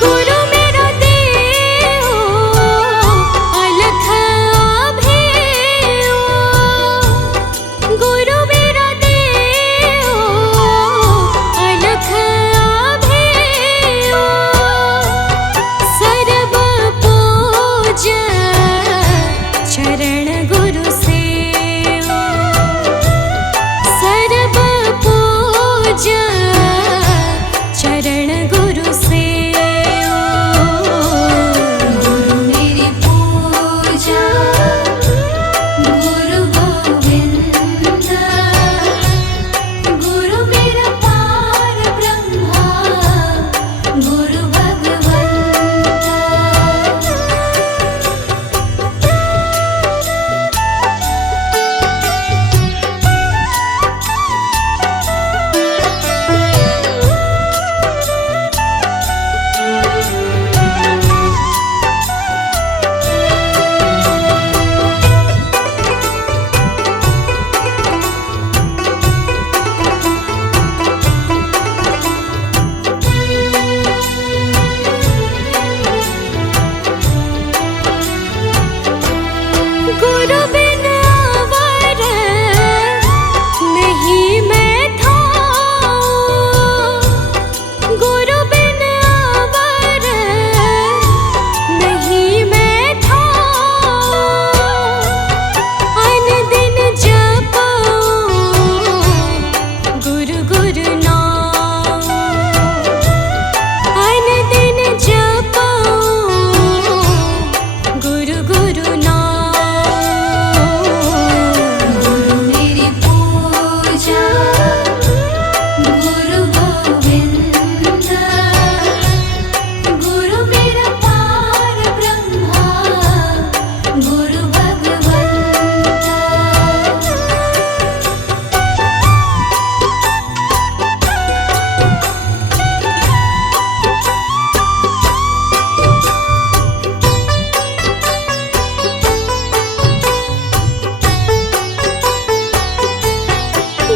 गुरु मेरा देओ अलख अभेओ। गुरु मेरा देओ अलख अभेओ। सर्व पूज चरण गुरु सेओ। सर्व पूज चरण गुरु सेओ। गुरु मेरी पूजा गुरु गोविंद। गुरु मेरा पार ब्रह्मा गुरु भगवंत। गुरु बिन अवर नहीं मैं थाऊं। गुरु बिन अवर नहीं मैं थाऊं। अन दिन जपऊं गुरु गुरु नाम। अन दिन जपऊं गुरु गुरु नाम। गुरु मेरी पूजा गुरु गोविंद। गुरु मेरा पार ब्रह्मा गुरु भगवंत।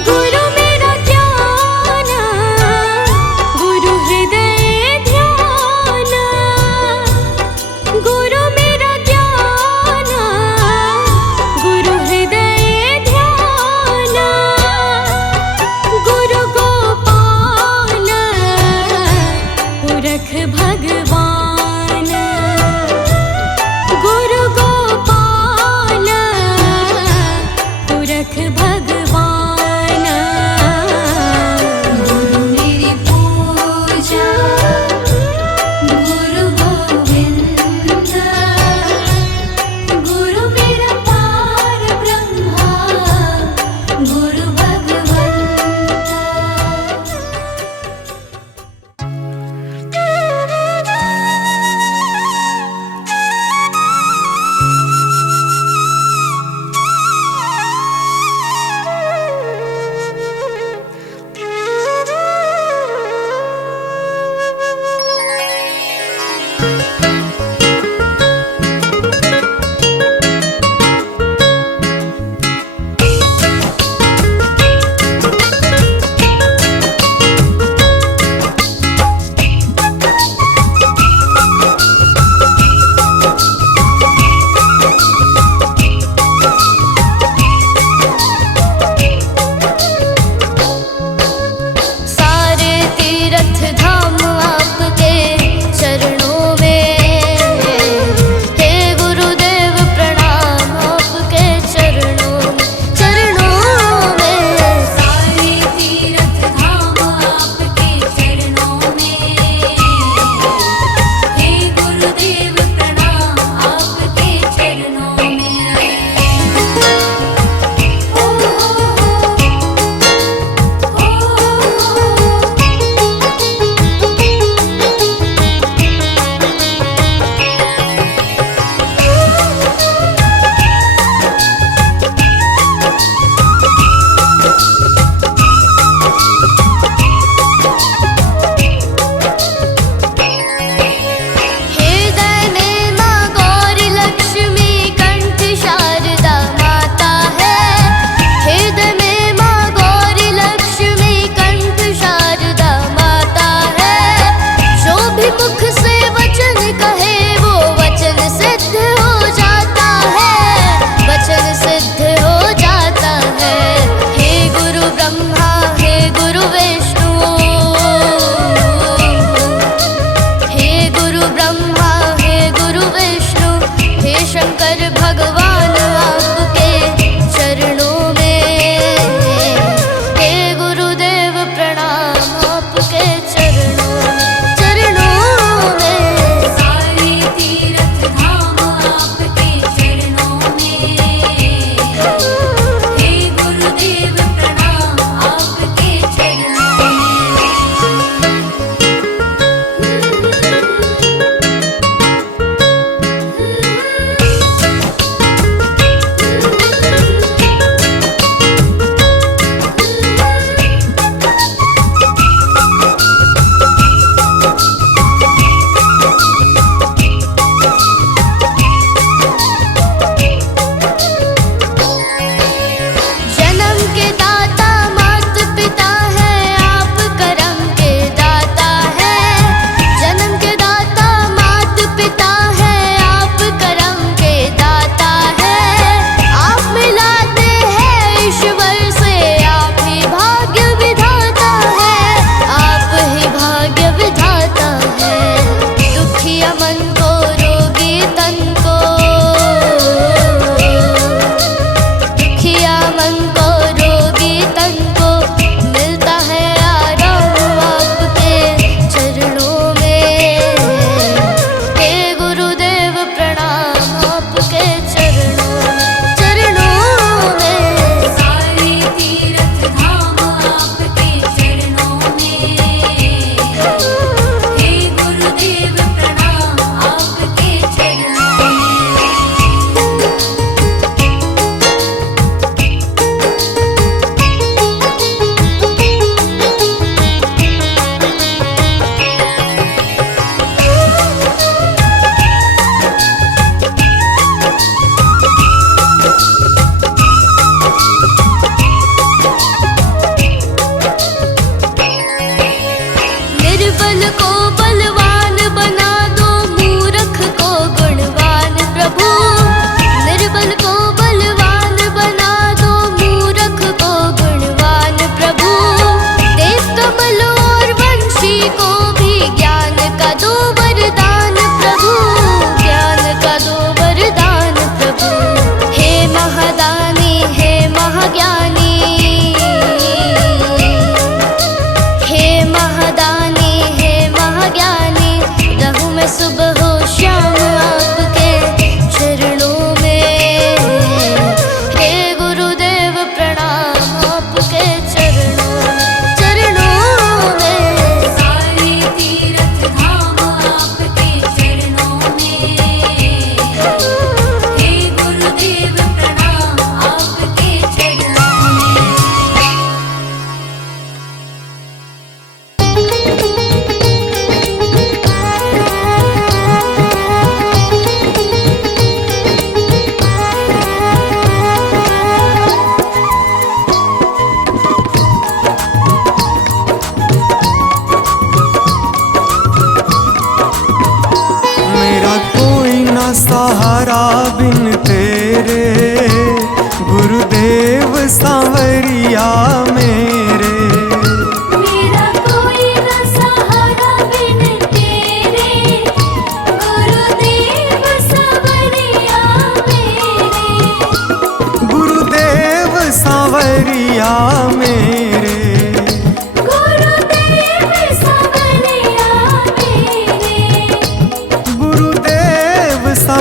गुरु मेरा ज्ञान गुरु हृदय ध्यान। गुरु मेरा ज्ञान गुरु हृदय ध्यान। गुरु गोपाल पुरख भगवान। गुरु गोपाल पुरख भगवान। गुरु मेरी पूजा गुरु गोविंद। गुरु मेरा पार ब्रह्मा गुरु भगवंत।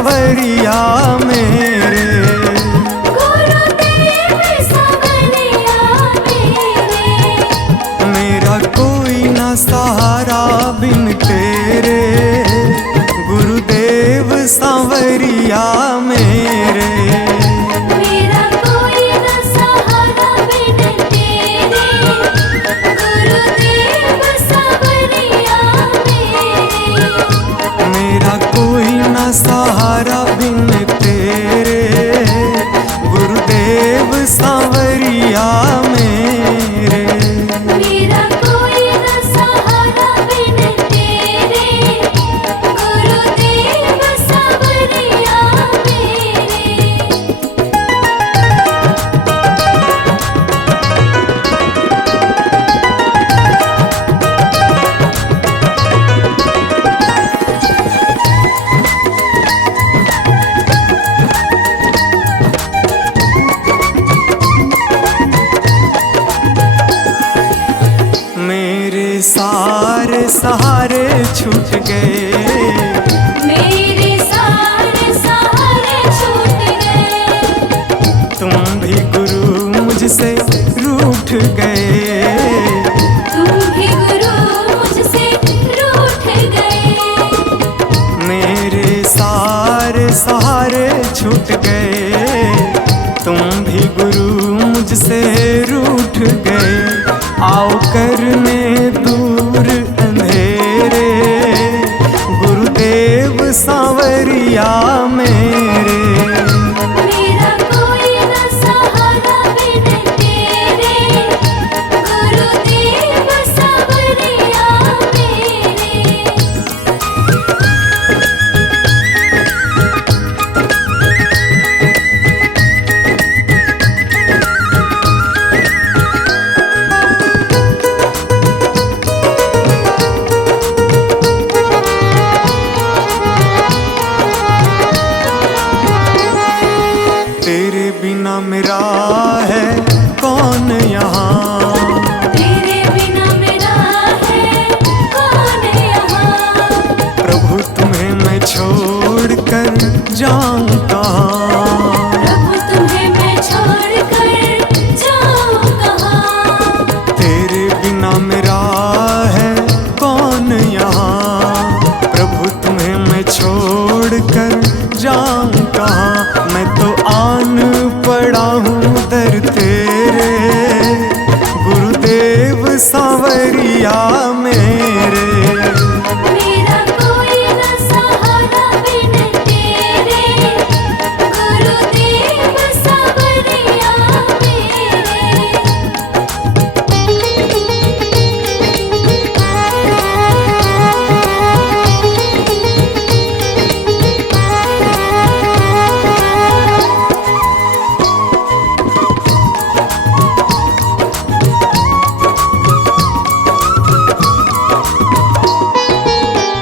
सांवरिया मेरे। गुरुदेव सांवरिया मेरे, मेरा कोई ना सहारा बिन तेरे, गुरुदेव सांवरिया मेरे। मेरा कोई न सहारा बिन तेरे, गुरुदेव सांवरिया मेरे। मेरा कोई ना सहारा बिन तेरे, गुरुदेव सांवरिया मेरे। मेरा कोई न सहारा बिन तेरे, गुरुदेव सांवरिया मेरे। मेरे सारे सहारे छूट गए, मेरे सारे सहारे छूट गए। तुम भी गुरु मुझसे रूठ गए। तुम भी गुरु मुझसे रूठ गए। मेरे सारे सहारे छूट गए, तुम भी गुरु मुझसे रूठ गए। आओ करने दूर अंधेरे, गुरुदेव सांवरिया मेरे। मेरा कोई न सहारा बिन तेरे, गुरुदेव सांवरिया मेरे। तेरे बिना मेरा है कौन यहाँ, तेरे बिना मेरा है कौन यहाँ। प्रभु तुम्हें मैं छोड़ कर जाऊं कहाँ। प्रभु तुम्हें मैं छोड़ कर जाऊं कहाँ। तेरे बिना मेरा है कौन यहाँ, प्रभु तुम्हें मैं छोड़ कर जाऊं कहाँ। मैं तो आन पड़ा हूँ दर तेरे, गुरुदेव सांवरिया मेरे। मेरा कोई न सहारा बिन तेरे, गुरुदेव सांवरिया मेरे।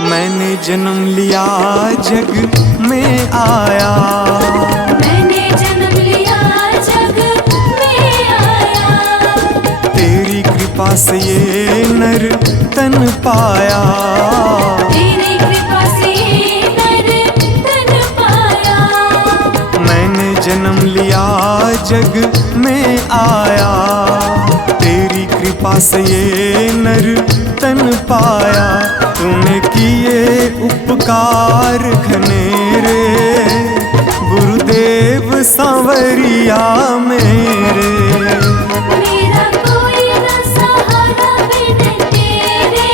मैंने जन्म लिया जग में आया, मैंने जन्म लिया जग में आया। तेरी कृपा से ये नर तन पाया। तेरी कृपा से नर तन पाया। मैंने जन्म लिया जग में आया, तेरी कृपा से ये नर तन पाया। तूने किए उपकार घनेरे, गुरुदेव सांवरिया मेरे। मेरा कोई न सहारा बिन तेरे,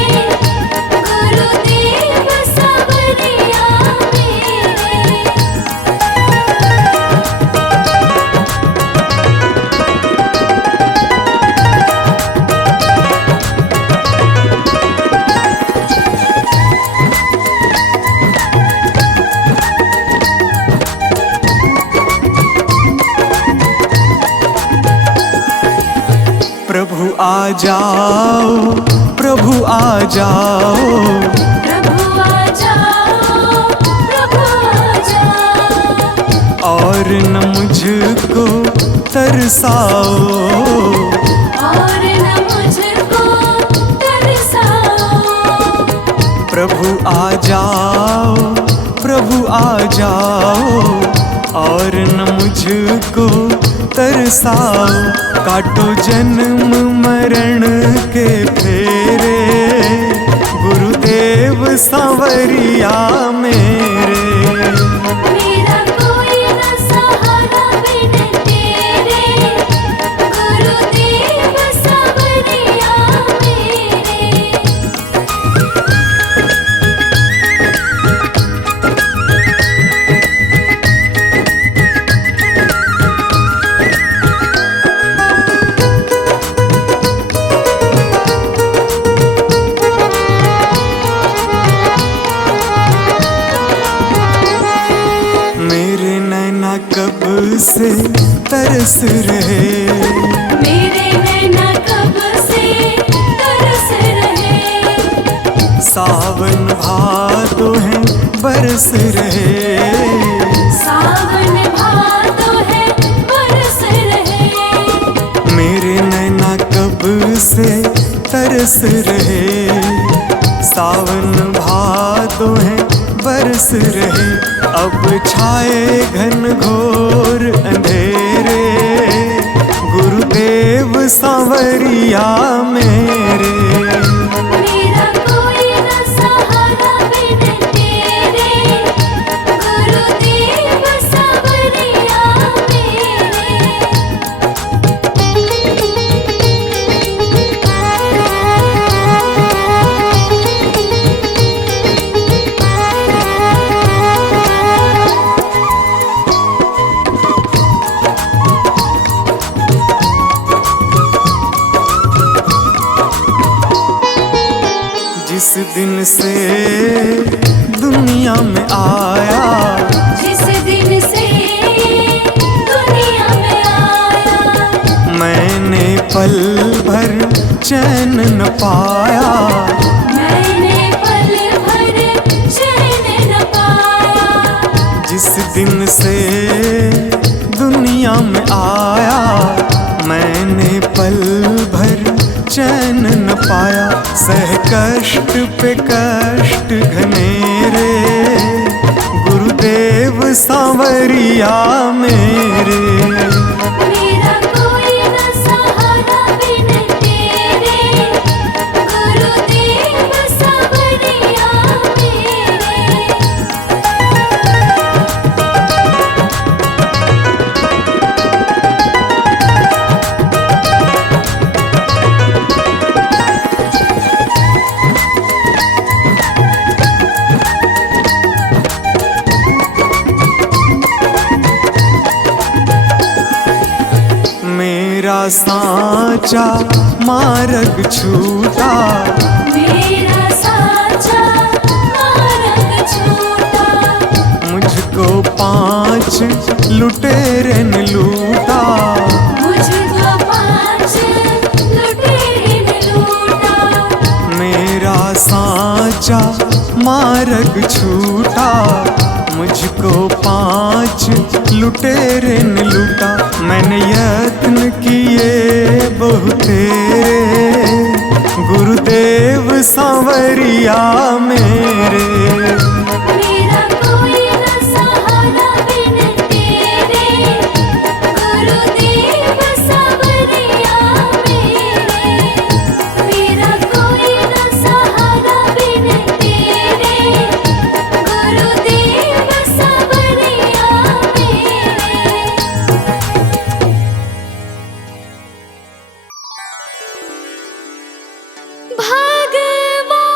गुरुदेव सांवरिया मेरे। प्रभु आ जाओ, प्रभु आ जाओ, प्रभु आ जाओ, प्रभु आ जाओ। और न मुझको तरसाओ, और न मुझको तरसाओ। प्रभु आ जाओ, प्रभु आ जाओ और न मुझको तरसाओ। काटो जन्म मरण के फेरे, गुरुदेव सांवरिया मेरे। मेरा कोई न सहारा बिन तेरे, गुरुदेव सांवरिया मेरे। मेरे नैना कब से तरस रहे, मेरे नैना कब से तरस रहे। सावन भादो है बरस रहे। सावन भादो है बरस रहे। मेरे नैना कब से तरस रहे, सावन भादो है बरस रहे। अब छाए घन घोर अंधेरे, गुरुदेव सांवरिया मेरे। मेरा कोई न सहारा बिन तेरे, गुरुदेव सांवरिया जिस दिन से दुनिया में आया, जिस दिन से दुनिया में आया। मैंने पल भर चैन न पाया। मैंने पल भर चैन न पाया। जिस दिन से दुनिया में आया, मैंने पल भर चैन न पाया। सह कष्ट पे कष्ट घनेरे, गुरुदेव सांवरिया मेरे। मेरा कोई न सहारा बिन तेरे, गुरुदेव सांवरिया मेरे। मेरा सांचा मार्ग छूटा, मेरा साचा मार्ग छूटा। मुझको 5 लुटेरे ने लूटा। मुझको 5 लुटेरे ने लूटा। मेरा सांचा मार्ग छूटा, मुझको 5 लुटेरे ने लूटा। मैंने यत्न किए बहुतेरे, गुरुदेव सांवरिया मेरे। मेरा कोई न सहारा बिन तेरे, गुरुदेव सांवरिया मेरे। मेरा कोई न सहारा बिन तेरे, गुरुदेव सांवरिया मेरे। भगवान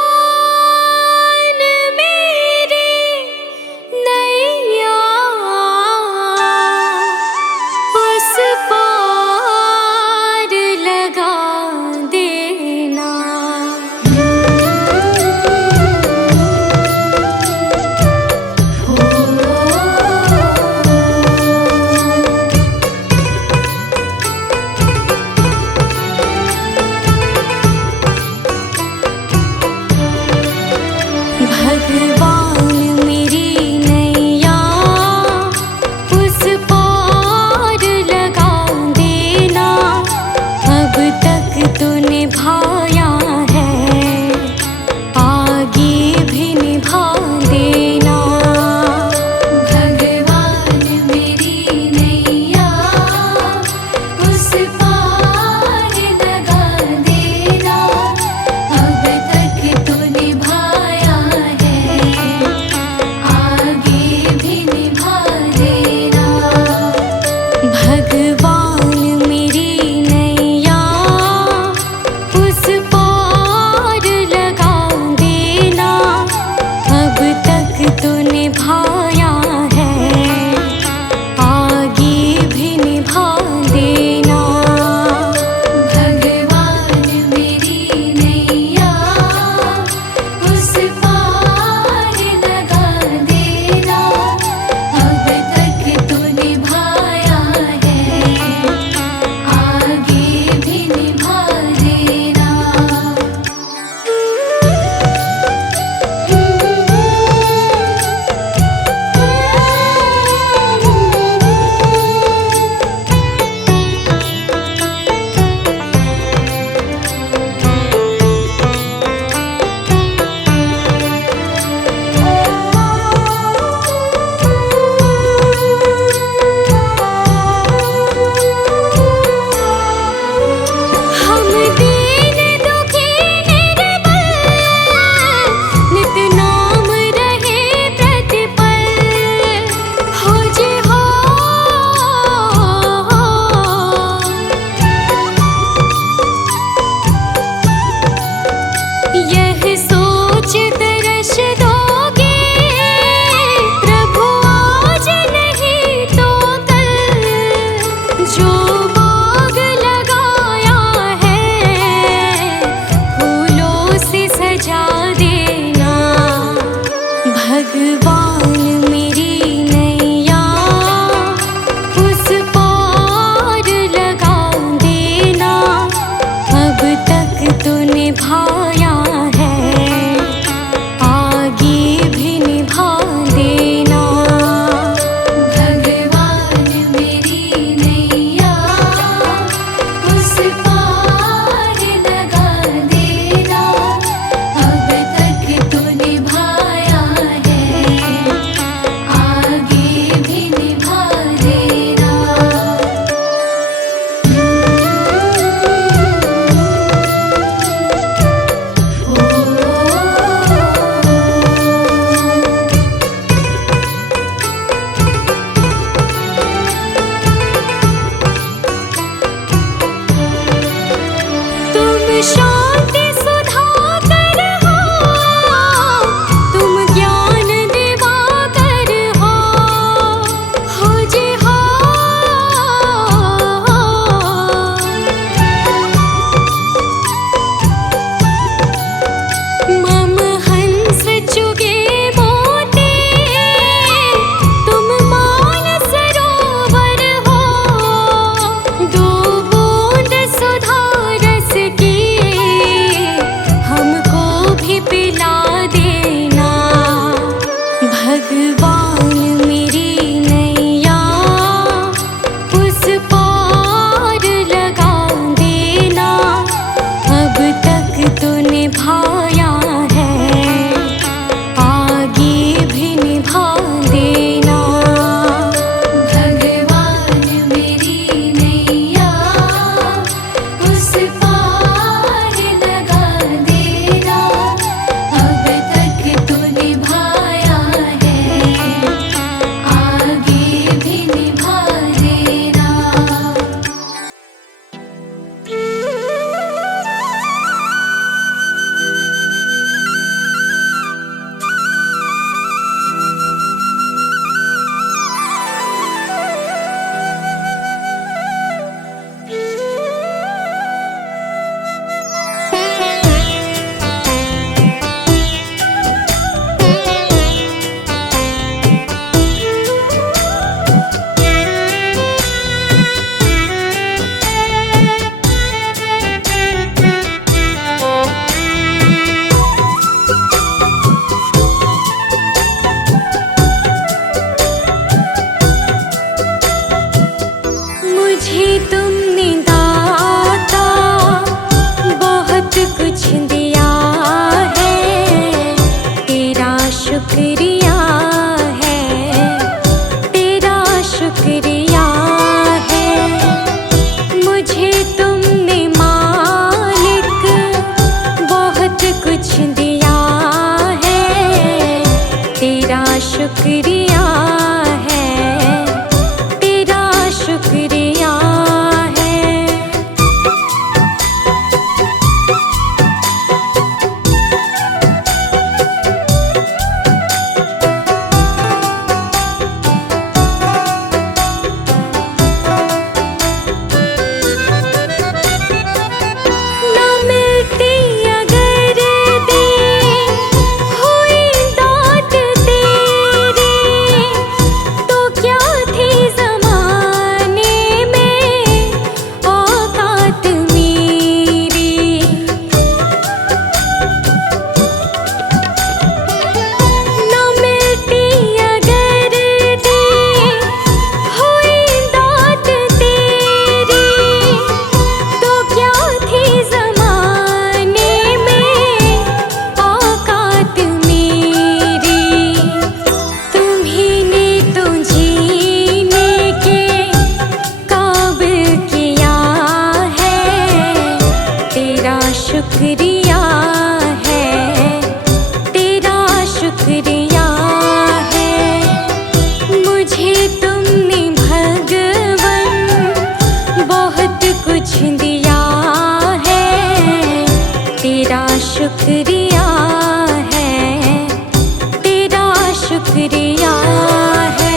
भगवान मेरी नैया उस पार लगा देना, अब तक तो निभाया है, आगे भी निभा देना। भगवान मेरी नैया उस पार लगा देना, अब तक तो निभाया है, आगे भी निभा देना। मुझे तुमने दाता बहुत कुछ दिया है, तेरा शुक्रिया है, तेरा शुक्रिया है। मुझे तुमने मालिक बहुत कुछ दिया है, तेरा शुक्रिया है, तेरा शुक्रिया है। ना मिलती अगर दी हुई दात तेरी, तो क्या थी ज़माने में औकात मेरी। ना मिलती अगर दी हुई दात तेरी, तो क्या थी ज़माने में औकात मेरी। तुम्हीं ने तो जीने के काबिल किया है, तेरा शुक्रिया है, तेरा शुक्रिया है। मुझे तुमने भगवन बहुत कुछ दिया है, तेरा शुक्रिया है, तेरा शुक्रिया है।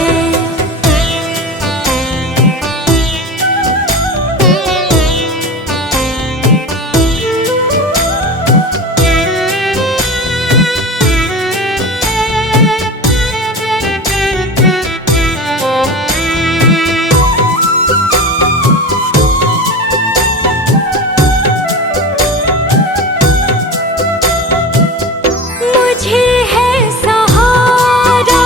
मुझे है सहारा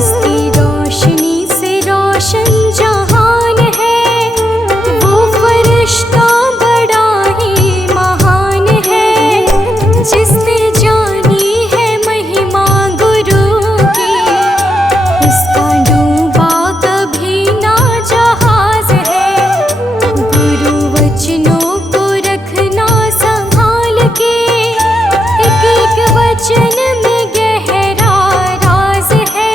जिसकी रोशनी से रोशन जहान है, वो फरिश्ता बड़ा ही महान है। जिसने जानी है महिमा गुरु की, उसका डूबा कभी ना जहाज है। गुरु वचनों को रखना संभाल के, एक एक वचन में गहरा राज है।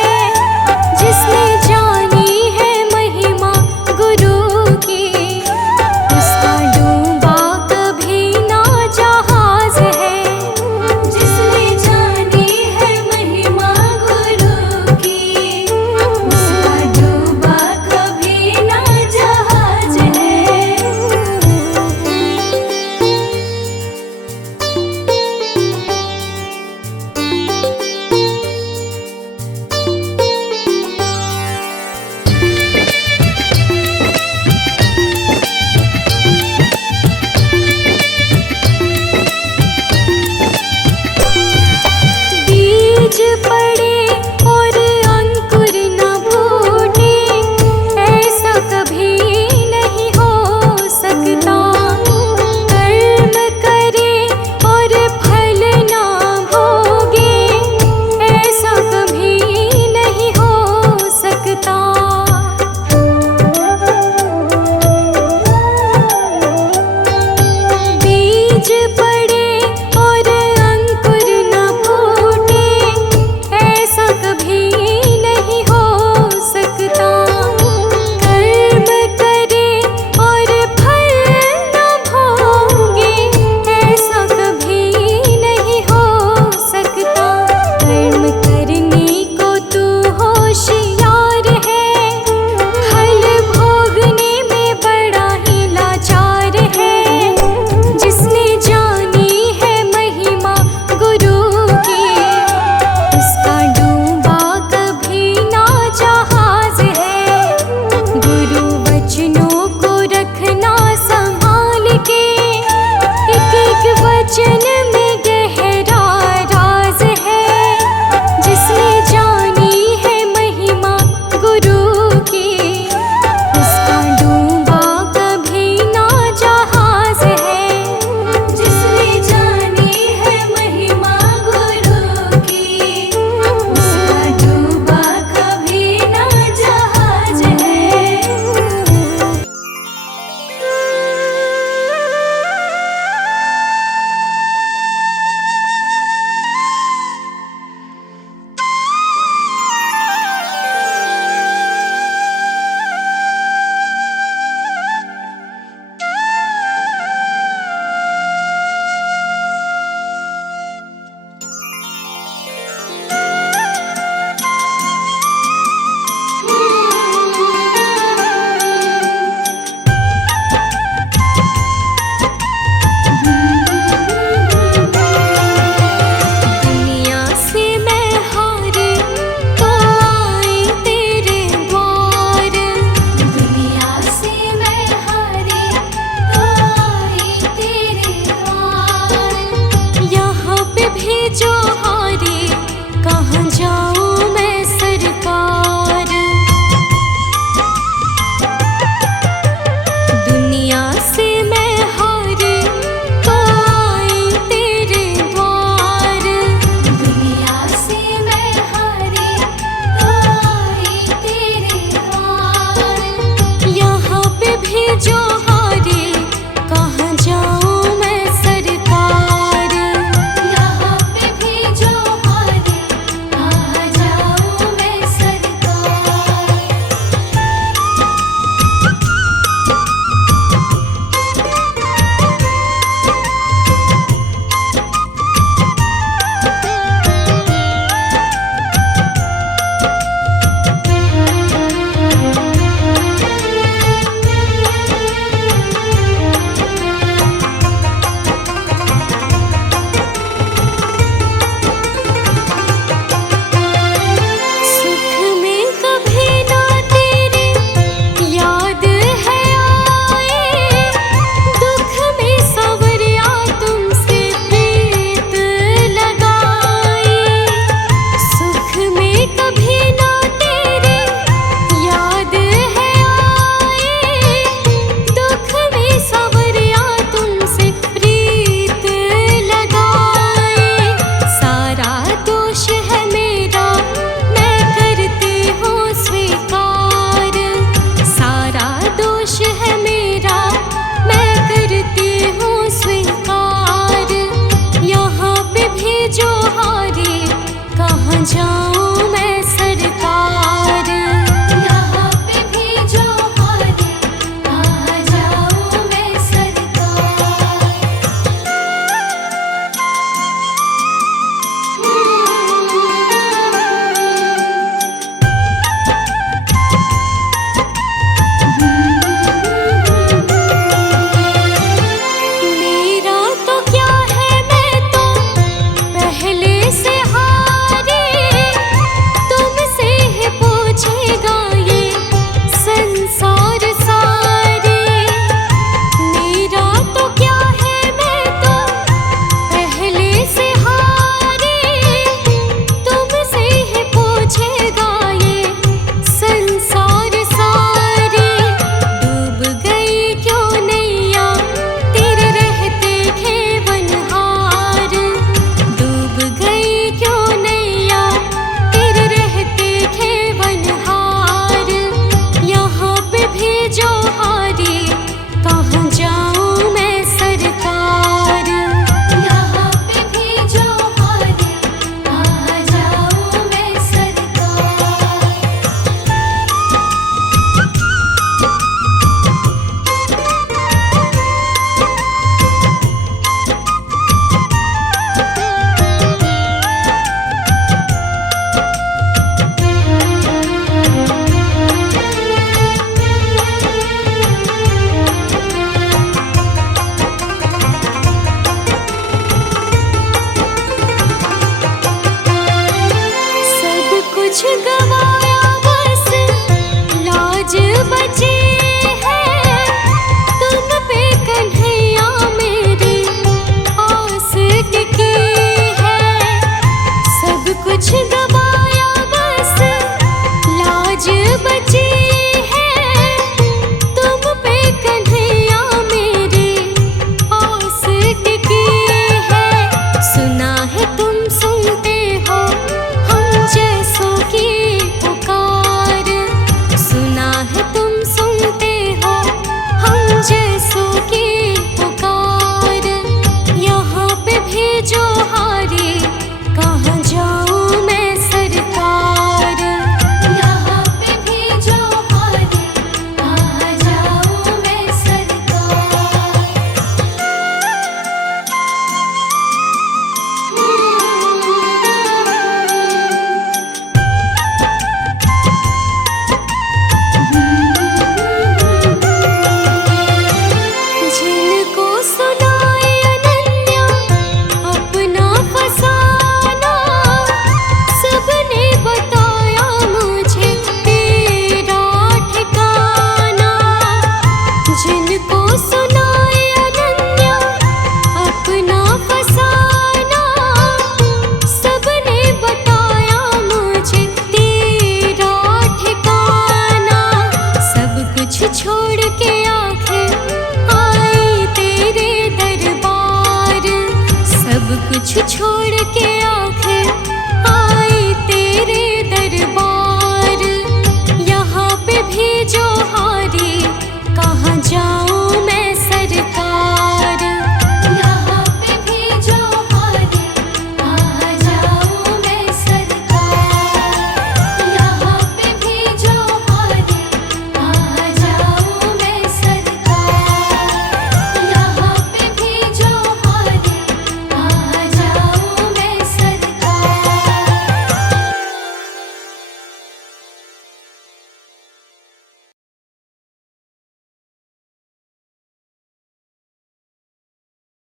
छोड़